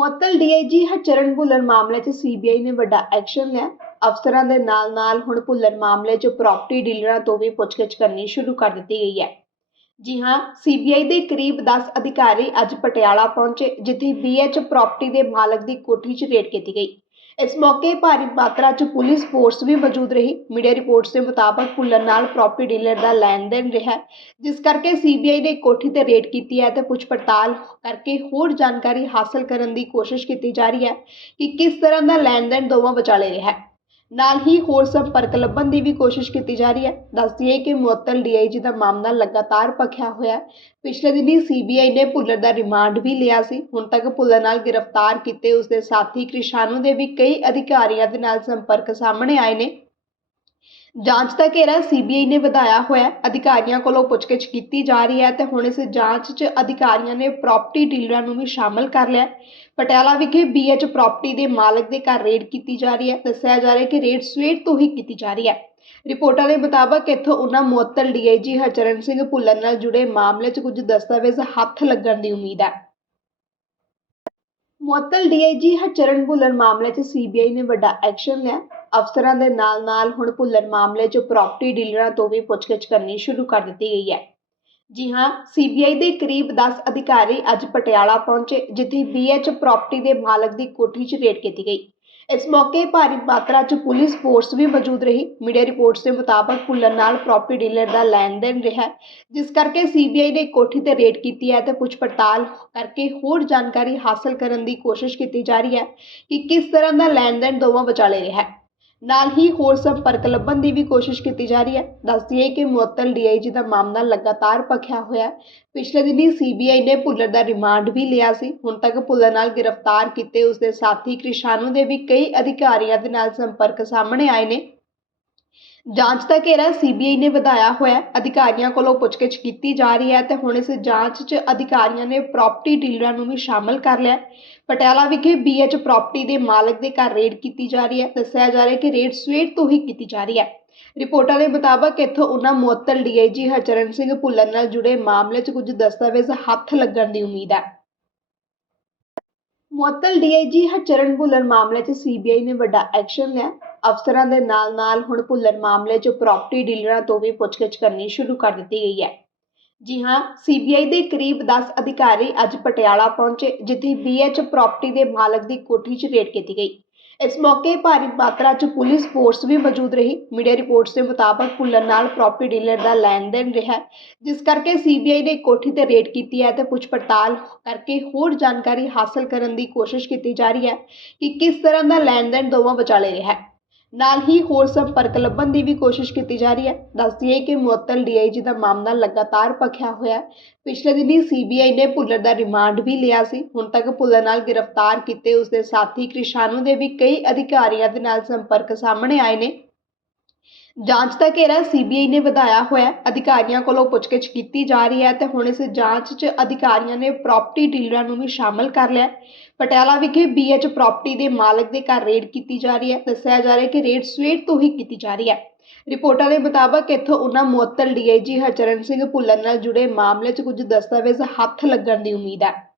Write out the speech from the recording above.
ਮੁਅੱਤਲ ਡੀਆਈਜੀ ਹਰਚਰਨ ਭੁੱਲਰ ਮਾਮਲੇ 'ਚ ਸੀਬੀਆਈ ਨੇ ਵੱਡਾ ਐਕਸ਼ਨ ਲਿਆ। ਅਫਸਰਾਂ ਦੇ ਨਾਲ-ਨਾਲ ਹੁਣ ਭੁੱਲਰ ਮਾਮਲੇ 'ਚ ਪ੍ਰਾਪਰਟੀ ਡੀਲਰਾਂ ਤੋਂ ਵੀ ਪੁੱਛਗਿੱਛ ਕਰਨੀ ਸ਼ੁਰੂ ਕਰ ਦਿੱਤੀ ਗਈ ਹੈ। ਜੀ ਹਾਂ, ਸੀਬੀਆਈ ਦੇ ਕਰੀਬ 10 ਅਧਿਕਾਰੀ ਅੱਜ ਪਟਿਆਲਾ ਪਹੁੰਚੇ, ਜਿੱਥੇ ਬੀਐਚ ਪ੍ਰਾਪਰਟੀ ਦੇ ਮਾਲਕ ਦੀ ਕੋਠੀ 'ਚ ਰੇਡ ਕੀਤੀ ਗਈ। ਇਸ ਮੌਕੇ ਭਾਰੀ ਮਾਤਰਾ 'ਚ ਪੁਲਿਸ ਫੋਰਸ ਵੀ ਮੌਜੂਦ ਰਹੀ। ਮੀਡੀਆ ਰਿਪੋਰਟਸ ਦੇ ਮੁਤਾਬਕ ਭੁੱਲਰ ਨਾਲ ਪ੍ਰਾਪਰਟੀ ਡੀਲਰ ਦਾ ਲੈਣ ਦੇਣ ਰਿਹਾ ਜਿਸ ਕਰਕੇ ਸੀਬੀਆਈ ਨੇ ਕੋਠੀ ਤੇ ਰੇਡ ਕੀਤੀ ਹੈ ਤੇ ਪੁੱਛ ਪੜਤਾਲ ਕਰਕੇ ਹੋਰ ਜਾਣਕਾਰੀ ਹਾਸਲ ਕਰਨ ਦੀ ਕੋਸ਼ਿਸ਼ ਕੀਤੀ ਜਾ ਰਹੀ ਹੈ ਕਿ ਕਿਸ ਤਰ੍ਹਾਂ ਦਾ ਲੈਣ ਦੇਣ ਦੋਵਾਂ ਵਿਚਾਲੇ ਰਿਹਾ ਹੈ। ਨਾਲ ਹੀ ਹੋਰ ਸੰਪਰਕ ਲੱਭਣ ਦੀ ਵੀ ਕੋਸ਼ਿਸ਼ ਕੀਤੀ ਜਾ ਰਹੀ ਹੈ। ਦੱਸਦੀ ਹੈ ਕਿ ਮੁਅੱਤਲ ਡੀਆਈਜੀ ਦਾ ਮਾਮਲਾ ਲਗਾਤਾਰ ਭਖਿਆ ਹੋਇਆ ਹੈ। ਪਿਛਲੇ ਦਿਨੀ ਸੀਬੀਆਈ ਨੇ ਭੁੱਲਰ ਦਾ ਰਿਮਾਂਡ ਵੀ ਲਿਆ ਸੀ। ਹੁਣ ਤੱਕ ਭੁੱਲਰ ਨਾਲ ਗ੍ਰਿਫਤਾਰ ਕੀਤੇ ਉਸਦੇ ਸਾਥੀ ਕ੍ਰਿਸ਼ਾਨੂ ਦੇ ਵੀ ਕਈ ਅਧਿਕਾਰੀਆਂ ਦੇ ਨਾਲ ਸੰਪਰਕ ਸਾਹਮਣੇ ਆਏ ਨੇ। ਜਾਂਚ ਦਾ ਘੇਰਾ ਸੀਬੀਆਈ ਨੇ ਵਧਾਇਆ ਹੋਇਆ ਹੈ। ਅਧਿਕਾਰੀਆਂ ਕੋਲੋਂ ਪੁੱਛਗਿੱਛ ਕੀਤੀ ਜਾ ਰਹੀ ਹੈ ਤੇ ਹੁਣ ਇਸ ਜਾਂਚ 'ਚ ਅਧਿਕਾਰੀਆਂ ਨੇ ਪ੍ਰਾਪਰਟੀ ਡੀਲਰਾਂ ਨੂੰ ਵੀ ਸ਼ਾਮਲ ਕਰ ਲਿਆ ਹੈ। ਪਟਿਆਲਾ ਵਿਖੇ ਬੀਐਚ ਪ੍ਰਾਪਰਟੀ ਦੇ ਮਾਲਕ ਦੇ ਘਰ ਰੇਡ ਕੀਤੀ ਜਾ ਰਹੀ ਹੈ। ਦੱਸਿਆ ਜਾ ਰਿਹਾ ਹੈ ਕਿ ਰੇਡ ਸਵੇਰ ਤੋਂ ਹੀ ਕੀਤੀ ਜਾ ਰਹੀ ਹੈ। ਰਿਪੋਰਟਾਂ ਦੇ ਮੁਤਾਬਕ ਇੱਥੋਂ ਉਹਨਾਂ ਮੁਅੱਤਲ ਡੀਆਈਜੀ ਹਰਚਰਨ ਸਿੰਘ ਭੁੱਲਰ ਨਾਲ ਜੁੜੇ ਮਾਮਲੇ 'ਚ ਕੁਝ ਦਸਤਾਵੇਜ਼ ਹੱਥ ਲੱਗਣ ਦੀ ਉਮੀਦ ਹੈ। ਮੁਅੱਤਲ ਡੀਆਈਜੀ ਹਰਚਰਨ ਭੁੱਲਰ ਮਾਮਲੇ 'ਚ ਸੀਬੀਆਈ ਨੇ ਵੱਡਾ ਐਕਸ਼ਨ ਲਿਆ। ਅਫਸਰਾਂ ਦੇ ਨਾਲ-ਨਾਲ ਹੁਣ ਭੁੱਲਰ ਮਾਮਲੇ 'ਚ ਪ੍ਰਾਪਰਟੀ ਡੀਲਰਾਂ ਤੋਂ ਵੀ ਪੁੱਛਗਿੱਛ ਕਰਨੀ ਸ਼ੁਰੂ ਕਰ ਦਿੱਤੀ ਗਈ ਹੈ। ਜੀ ਹਾਂ ਸੀਬੀਆਈ ਦੇ ਕਰੀਬ 10 ਅਧਿਕਾਰੀ ਅੱਜ ਪਟਿਆਲਾ ਪਹੁੰਚੇ, ਜਿੱਥੇ ਬੀਐਚ ਪ੍ਰਾਪਰਟੀ ਦੇ ਮਾਲਕ ਦੀ ਕੋਠੀ 'ਚ ਰੇਡ ਕੀਤੀ ਗਈ। ਇਸ ਮੌਕੇ ਭਾਰੀ ਮਾਤਰਾ 'ਚ ਪੁਲਿਸ ਫੋਰਸ ਵੀ ਮੌਜੂਦ ਰਹੀ। ਮੀਡੀਆ ਰਿਪੋਰਟਸ ਦੇ ਮੁਤਾਬਕ ਭੁੱਲਰ ਨਾਲ ਪ੍ਰਾਪਰਟੀ ਡੀਲਰ ਦਾ ਲੈਣ ਦੇਣ ਰਿਹਾ ਜਿਸ ਕਰਕੇ ਸੀਬੀਆਈ ਨੇ ਕੋਠੀ ਤੇ ਰੇਡ ਕੀਤੀ ਹੈ ਤੇ ਪੁੱਛ ਪੜਤਾਲ ਕਰਕੇ ਹੋਰ ਜਾਣਕਾਰੀ ਹਾਸਲ ਕਰਨ ਦੀ ਕੋਸ਼ਿਸ਼ ਕੀਤੀ ਜਾ ਰਹੀ ਹੈ ਕਿ ਕਿਸ ਤਰ੍ਹਾਂ ਦਾ ਲੈਣ ਦੇਣ ਦੋਵਾਂ ਵਿਚਾਲੇ ਰਿਹਾ ਹੈ। ਨਾਲ ਹੀ ਹੋਰ ਸੰਪਰਕ ਲੱਭਣ ਦੀ ਵੀ ਕੋਸ਼ਿਸ਼ ਕੀਤੀ ਜਾ ਰਹੀ ਹੈ। ਦੱਸਦੀ ਹੈ ਕਿ ਮੁਅੱਤਲ ਡੀਆਈਜੀ ਦਾ ਮਾਮਲਾ ਲਗਾਤਾਰ ਭਖਿਆ ਹੋਇਆ ਪਿਛਲੇ ਦਿਨੀ ਸੀਬੀਆਈ ਨੇ ਭੁੱਲਰ ਦਾ ਰਿਮਾਂਡ ਵੀ ਲਿਆ ਸੀ। ਹੁਣ ਤੱਕ ਭੁੱਲਰ ਨਾਲ ਗ੍ਰਿਫਤਾਰ ਕੀਤੇ ਉਸਦੇ ਸਾਥੀ ਕ੍ਰਿਸ਼ਾਨੂ ਦੇ ਵੀ ਕਈ ਅਧਿਕਾਰੀਆਂ ਦੇ ਨਾਲ ਸੰਪਰਕ ਸਾਹਮਣੇ ਆਏ ਨੇ। ਜਾਂਚ ਦਾ ਘੇਰਾ ਸੀਬੀਆਈ ਨੇ ਵਧਾਇਆ ਹੋਇਆ ਅਧਿਕਾਰੀਆਂ ਕੋਲੋਂ ਪੁੱਛਗਿੱਛ ਕੀਤੀ ਜਾ ਰਹੀ ਹੈ ਤੇ ਹੁਣ ਇਸ ਜਾਂਚ 'ਚ ਅਧਿਕਾਰੀਆਂ ਨੇ ਪ੍ਰਾਪਰਟੀ ਡੀਲਰਾਂ ਨੂੰ ਵੀ ਸ਼ਾਮਲ ਕਰ ਲਿਆ ਪਟਿਆਲਾ ਵਿਖੇ ਬੀਐਚ ਪ੍ਰਾਪਰਟੀ ਦੇ ਮਾਲਕ ਦੇ ਘਰ ਰੇਡ ਕੀਤੀ ਜਾ ਰਹੀ ਹੈ। ਦੱਸਿਆ ਜਾ ਰਿਹਾ ਕਿ ਰੇਡ ਸਵੇਰ ਤੋਂ ਹੀ ਕੀਤੀ ਜਾ ਰਹੀ ਹੈ। ਰਿਪੋਰਟਾਂ ਦੇ ਮੁਤਾਬਕ ਇੱਥੋਂ ਉਹਨਾਂ ਮੁਅੱਤਲ ਡੀਆਈਜੀ ਹਰਚਰਨ ਸਿੰਘ ਭੁੱਲਰ ਨਾਲ ਜੁੜੇ ਮਾਮਲੇ 'ਚ ਕੁਝ ਦਸਤਾਵੇਜ਼ ਹੱਥ ਲੱਗਣ ਦੀ ਉਮੀਦ ਹੈ। ਮੁਅੱਤਲ ਡੀਆਈਜੀ ਹਰਚਰਨ ਭੁੱਲਰ ਮਾਮਲੇ 'ਚ ਸੀਬੀਆਈ ਨੇ ਵੱਡਾ ਐਕਸ਼ਨ ਲਿਆ। ਅਫਸਰਾਂ ਦੇ ਨਾਲ-ਨਾਲ ਹੁਣ ਭੁੱਲਰ ਮਾਮਲੇ 'ਚ ਪ੍ਰਾਪਰਟੀ ਡੀਲਰਾਂ ਤੋਂ ਵੀ ਪੁੱਛਗਿੱਛ ਕਰਨੀ ਸ਼ੁਰੂ ਕਰ ਦਿੱਤੀ ਗਈ ਹੈ। ਜੀ ਹਾਂ ਸੀਬੀਆਈ ਦੇ ਕਰੀਬ 10 ਅਧਿਕਾਰੀ ਅੱਜ ਪਟਿਆਲਾ ਪਹੁੰਚੇ, ਜਿੱਥੇ ਬੀਐਚ ਪ੍ਰਾਪਰਟੀ ਦੇ ਮਾਲਕ ਦੀ ਕੋਠੀ 'ਚ ਰੇਡ ਕੀਤੀ ਗਈ। ਇਸ ਮੌਕੇ ਭਾਰੀ ਮਾਤਰਾ 'ਚ ਪੁਲਿਸ ਫੋਰਸ ਵੀ ਮੌਜੂਦ ਰਹੀ। ਮੀਡੀਆ ਰਿਪੋਰਟਸ ਦੇ ਮੁਤਾਬਕ ਭੁੱਲਰ ਨਾਲ ਪ੍ਰਾਪਰਟੀ ਡੀਲਰ ਦਾ ਲੈਣ ਦੇਣ ਰਿਹਾ ਜਿਸ ਕਰਕੇ ਸੀਬੀਆਈ ਨੇ ਕੋਠੀ ਤੇ ਰੇਡ ਕੀਤੀ ਹੈ ਤੇ ਪੁੱਛ ਪੜਤਾਲ ਕਰਕੇ ਹੋਰ ਜਾਣਕਾਰੀ ਹਾਸਲ ਕਰਨ ਦੀ ਕੋਸ਼ਿਸ਼ ਕੀਤੀ ਜਾ ਰਹੀ ਹੈ ਕਿ ਕਿਸ ਤਰ੍ਹਾਂ ਦਾ ਲੈਣ ਦੇਣ ਦੋਵਾਂ ਵਿਚਾਲੇ ਰਿਹਾ ਹੈ। ਨਾਲ ਹੀ ਹੋਰ ਸੰਪਰਕ ਲੱਭਣ ਦੀ ਵੀ ਕੋਸ਼ਿਸ਼ ਕੀਤੀ ਜਾ ਰਹੀ ਹੈ। ਦੱਸਦੀ ਹੈ ਕਿ ਮੁਅੱਤਲ ਡੀਆਈਜੀ ਦਾ ਮਾਮਲਾ ਲਗਾਤਾਰ ਭਖਿਆ ਹੋਇਆ ਪਿਛਲੇ ਦਿਨੀ ਸੀਬੀਆਈ ਨੇ ਭੁੱਲਰ ਦਾ ਰਿਮਾਂਡ ਵੀ ਲਿਆ ਸੀ। ਹੁਣ ਤੱਕ ਭੁੱਲਰ ਨਾਲ ਗ੍ਰਿਫਤਾਰ ਕੀਤੇ ਉਸਦੇ ਸਾਥੀ ਕ੍ਰਿਸ਼ਾਨੂ ਦੇ ਵੀ ਕਈ ਅਧਿਕਾਰੀਆਂ ਦੇ ਨਾਲ ਸੰਪਰਕ ਸਾਹਮਣੇ ਆਏ ਨੇ। ਜਾਂਚ ਦਾ ਘੇਰਾ ਸੀਬੀਆਈ ਨੇ ਵਧਾਇਆ ਹੋਇਆ ਅਧਿਕਾਰੀਆਂ ਕੋਲੋਂ ਪੁੱਛਗਿੱਛ ਕੀਤੀ ਜਾ ਰਹੀ ਹੈ ਤੇ ਹੁਣ ਇਸ ਜਾਂਚ 'ਚ ਅਧਿਕਾਰੀਆਂ ਨੇ ਪ੍ਰਾਪਰਟੀ ਡੀਲਰਾਂ ਨੂੰ ਵੀ ਸ਼ਾਮਲ ਕਰ ਲਿਆ ਪਟਿਆਲਾ ਵਿਖੇ ਬੀਐਚ ਪ੍ਰਾਪਰਟੀ ਦੇ ਮਾਲਕ ਦੇ ਘਰ ਰੇਡ ਕੀਤੀ ਜਾ ਰਹੀ ਹੈ। ਦੱਸਿਆ ਜਾ ਰਿਹਾ ਕਿ ਰੇਡ ਸਵੇਰ ਤੋਂ ਹੀ ਕੀਤੀ ਜਾ ਰਹੀ ਹੈ। ਰਿਪੋਰਟਾਂ ਦੇ ਮੁਤਾਬਕ ਇੱਥੋਂ ਉਹਨਾਂ ਮੁਅੱਤਲ ਡੀਆਈਜੀ ਹਰਚਰਨ ਸਿੰਘ ਭੁੱਲਰ ਨਾਲ ਜੁੜੇ ਮਾਮਲੇ 'ਚ ਕੁਝ ਦਸਤਾਵੇਜ਼ ਹੱਥ ਲੱਗਣ ਦੀ ਉਮੀਦ ਹੈ।